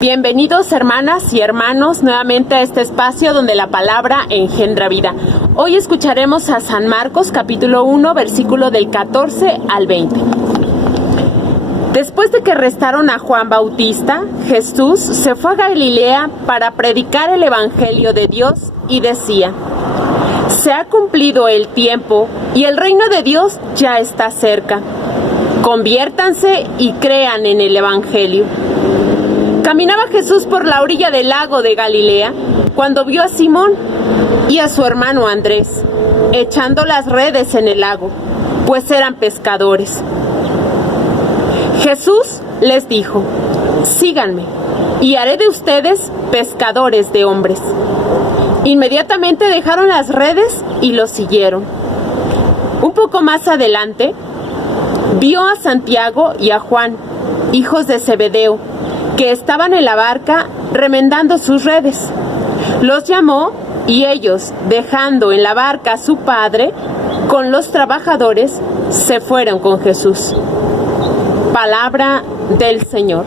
Bienvenidos hermanas y hermanos nuevamente a este espacio donde la palabra engendra vida. Hoy escucharemos a San Marcos capítulo 1 versículo del 14 al 20. Después de que arrestaron a Juan Bautista, Jesús se fue a Galilea para predicar el evangelio de Dios y decía: se ha cumplido el tiempo y el reino de Dios ya está cerca. Conviértanse y crean en el evangelio. Caminaba Jesús por la orilla del lago de Galilea cuando vio a Simón y a su hermano Andrés echando las redes en el lago, pues eran pescadores. Jesús les dijo: síganme y haré de ustedes pescadores de hombres. Inmediatamente dejaron las redes y los siguieron. Un poco más adelante vio a Santiago y a Juan, hijos de Zebedeo, que estaban en la barca remendando sus redes. Los llamó y ellos, dejando en la barca a su padre con los trabajadores, se fueron con Jesús. Palabra del Señor.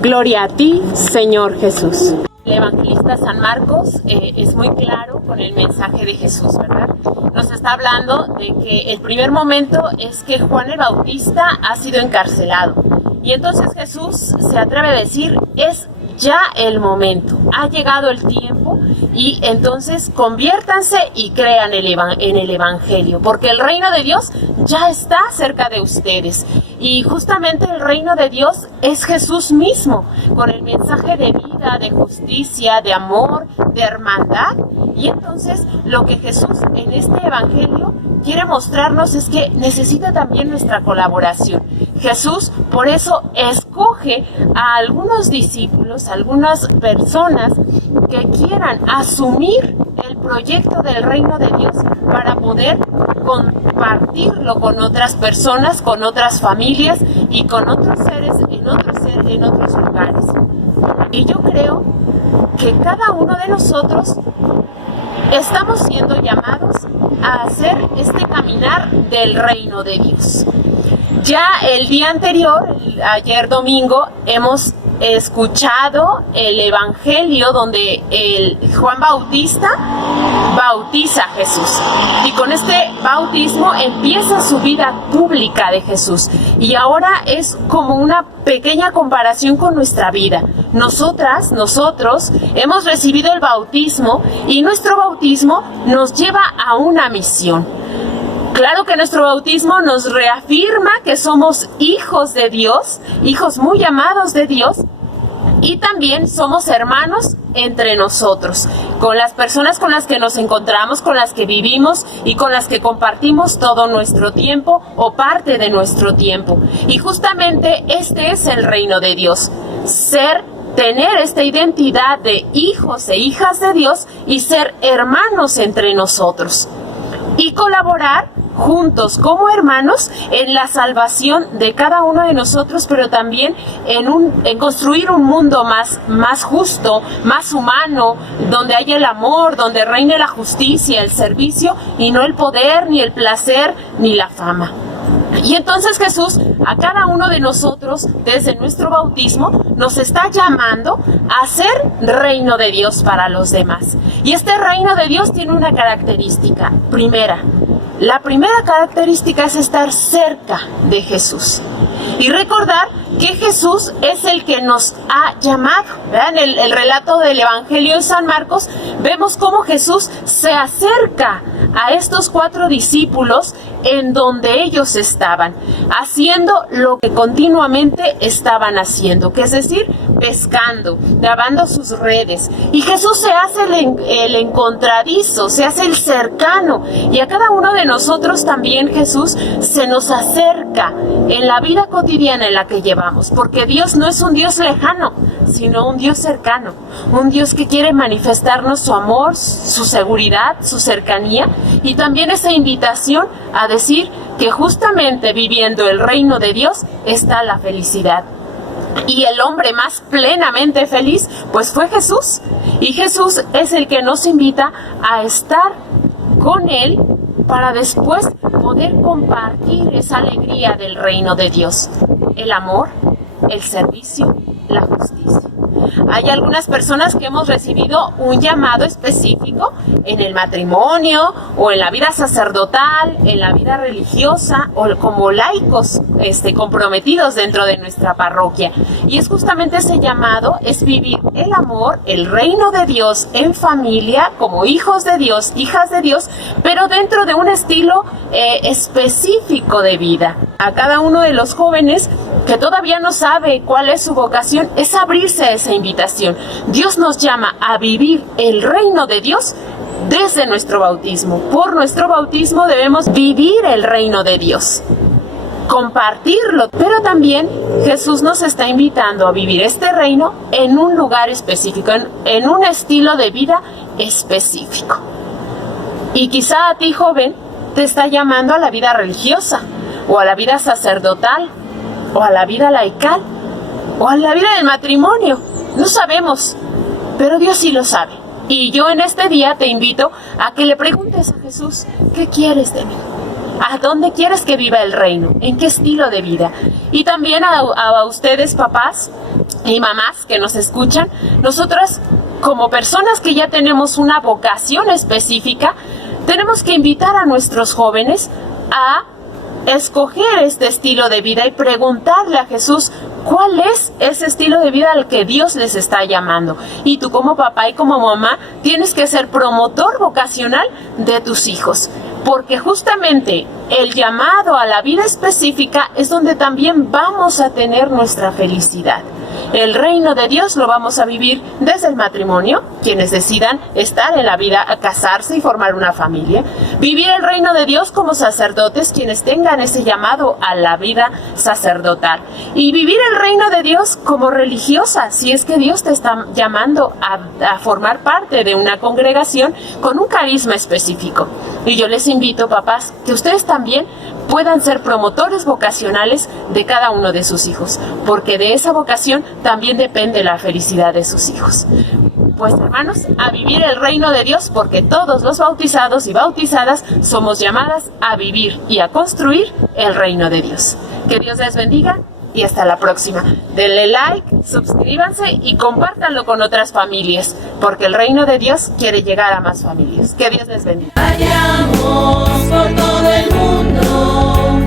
Gloria a ti, Señor Jesús. El evangelista San Marcos es muy claro con el mensaje de Jesús, ¿verdad? Nos está hablando de que el primer momento es que Juan el Bautista ha sido encarcelado. Y entonces Jesús se atreve a decir: es ya el momento, ha llegado el tiempo, y entonces conviértanse y crean en el evangelio, porque el reino de Dios ya está cerca de ustedes. Y justamente el reino de Dios es Jesús mismo, con el mensaje de vida, de justicia, de amor, de hermandad. Y entonces lo que Jesús en este evangelio quiere mostrarnos es que necesita también nuestra colaboración. Jesús por eso escoge a algunos discípulos, a algunas personas que quieran asumir el proyecto del reino de Dios para poder compartirlo con otras personas, con otras familias y con otros seres en otros lugares. Y yo creo que cada uno de nosotros estamos siendo llamados a hacer este caminar del reino de Dios. Ya el día anterior, ayer domingo, hemos escuchado el evangelio donde Juan Bautista bautiza a Jesús, y con este bautismo empieza su vida pública de Jesús. Y ahora es como una pequeña comparación con nuestra vida. Nosotros hemos recibido el bautismo, y nuestro bautismo nos lleva a una misión. Claro que nuestro bautismo nos reafirma que somos hijos de Dios, hijos muy amados de Dios, y también somos hermanos entre nosotros, con las personas con las que nos encontramos, con las que vivimos y con las que compartimos todo nuestro tiempo o parte de nuestro tiempo. Y justamente este es el reino de Dios: tener esta identidad de hijos e hijas de Dios y ser hermanos entre nosotros. Y colaborar juntos como hermanos en la salvación de cada uno de nosotros, pero también en construir un mundo más justo, más humano, donde haya el amor, donde reine la justicia, el servicio, y no el poder, ni el placer, ni la fama. Y entonces Jesús a cada uno de nosotros, desde nuestro bautismo, nos está llamando a ser reino de Dios para los demás. Y este reino de Dios tiene una característica primera. La primera característica es estar cerca de Jesús y recordar que Jesús es el que nos ha llamado. ¿Verdad? En el relato del Evangelio de San Marcos vemos cómo Jesús se acerca a estos 4 discípulos en donde ellos estaban, haciendo lo que continuamente estaban haciendo, que es decir, pescando, lavando sus redes. Y Jesús se hace el encontradizo, se hace el cercano, y a cada uno de nosotros también Jesús se nos acerca en la vida cotidiana en la que llevamos, porque Dios no es un Dios lejano, sino un Dios cercano, un Dios que quiere manifestarnos su amor, su seguridad, su cercanía, y también esa invitación a decir que justamente viviendo el reino de Dios está la felicidad. Y el hombre más plenamente feliz, pues fue Jesús. Y Jesús es el que nos invita a estar con Él para después poder compartir esa alegría del reino de Dios. El amor, el servicio, la justicia. Hay algunas personas que hemos recibido un llamado específico en el matrimonio o en la vida sacerdotal, en la vida religiosa o como laicos comprometidos dentro de nuestra parroquia. Y es justamente ese llamado, es vivir el amor, el reino de Dios en familia, como hijos de Dios, hijas de Dios, pero dentro de un estilo específico de vida. A cada uno de los jóvenes que todavía no sabe cuál es su vocación, es abrirse a esa invitación. Dios nos llama a vivir el reino de Dios desde nuestro bautismo. Por nuestro bautismo debemos vivir el reino de Dios, compartirlo, pero también Jesús nos está invitando a vivir este reino en un lugar específico, en un estilo de vida específico. Y quizá a ti, joven, te está llamando a la vida religiosa, o a la vida sacerdotal, o a la vida laical, o a la vida del matrimonio. No sabemos, pero Dios sí lo sabe. Y yo en este día te invito a que le preguntes a Jesús, ¿qué quieres de mí? ¿A dónde quieres que viva el reino? ¿En qué estilo de vida? Y también a ustedes, papás y mamás que nos escuchan, nosotras como personas que ya tenemos una vocación específica, tenemos que invitar a nuestros jóvenes a escoger este estilo de vida y preguntarle a Jesús cuál es ese estilo de vida al que Dios les está llamando. Y tú como papá y como mamá tienes que ser promotor vocacional de tus hijos, porque justamente el llamado a la vida específica es donde también vamos a tener nuestra felicidad. El reino de Dios lo vamos a vivir desde el matrimonio, quienes decidan estar en la vida, a casarse y formar una familia. Vivir el reino de Dios como sacerdotes, quienes tengan ese llamado a la vida sacerdotal. Y vivir el reino de Dios como religiosa, si es que Dios te está llamando a formar parte de una congregación con un carisma específico. Y yo les invito, papás, que ustedes también puedan ser promotores vocacionales de cada uno de sus hijos, porque de esa vocación también depende la felicidad de sus hijos. Pues hermanos, a vivir el reino de Dios, porque todos los bautizados y bautizadas somos llamadas a vivir y a construir el reino de Dios. Que Dios les bendiga y hasta la próxima. Denle like, suscríbanse y compártanlo con otras familias, porque el reino de Dios quiere llegar a más familias. Que Dios les bendiga. Vayamos por todo el mundo,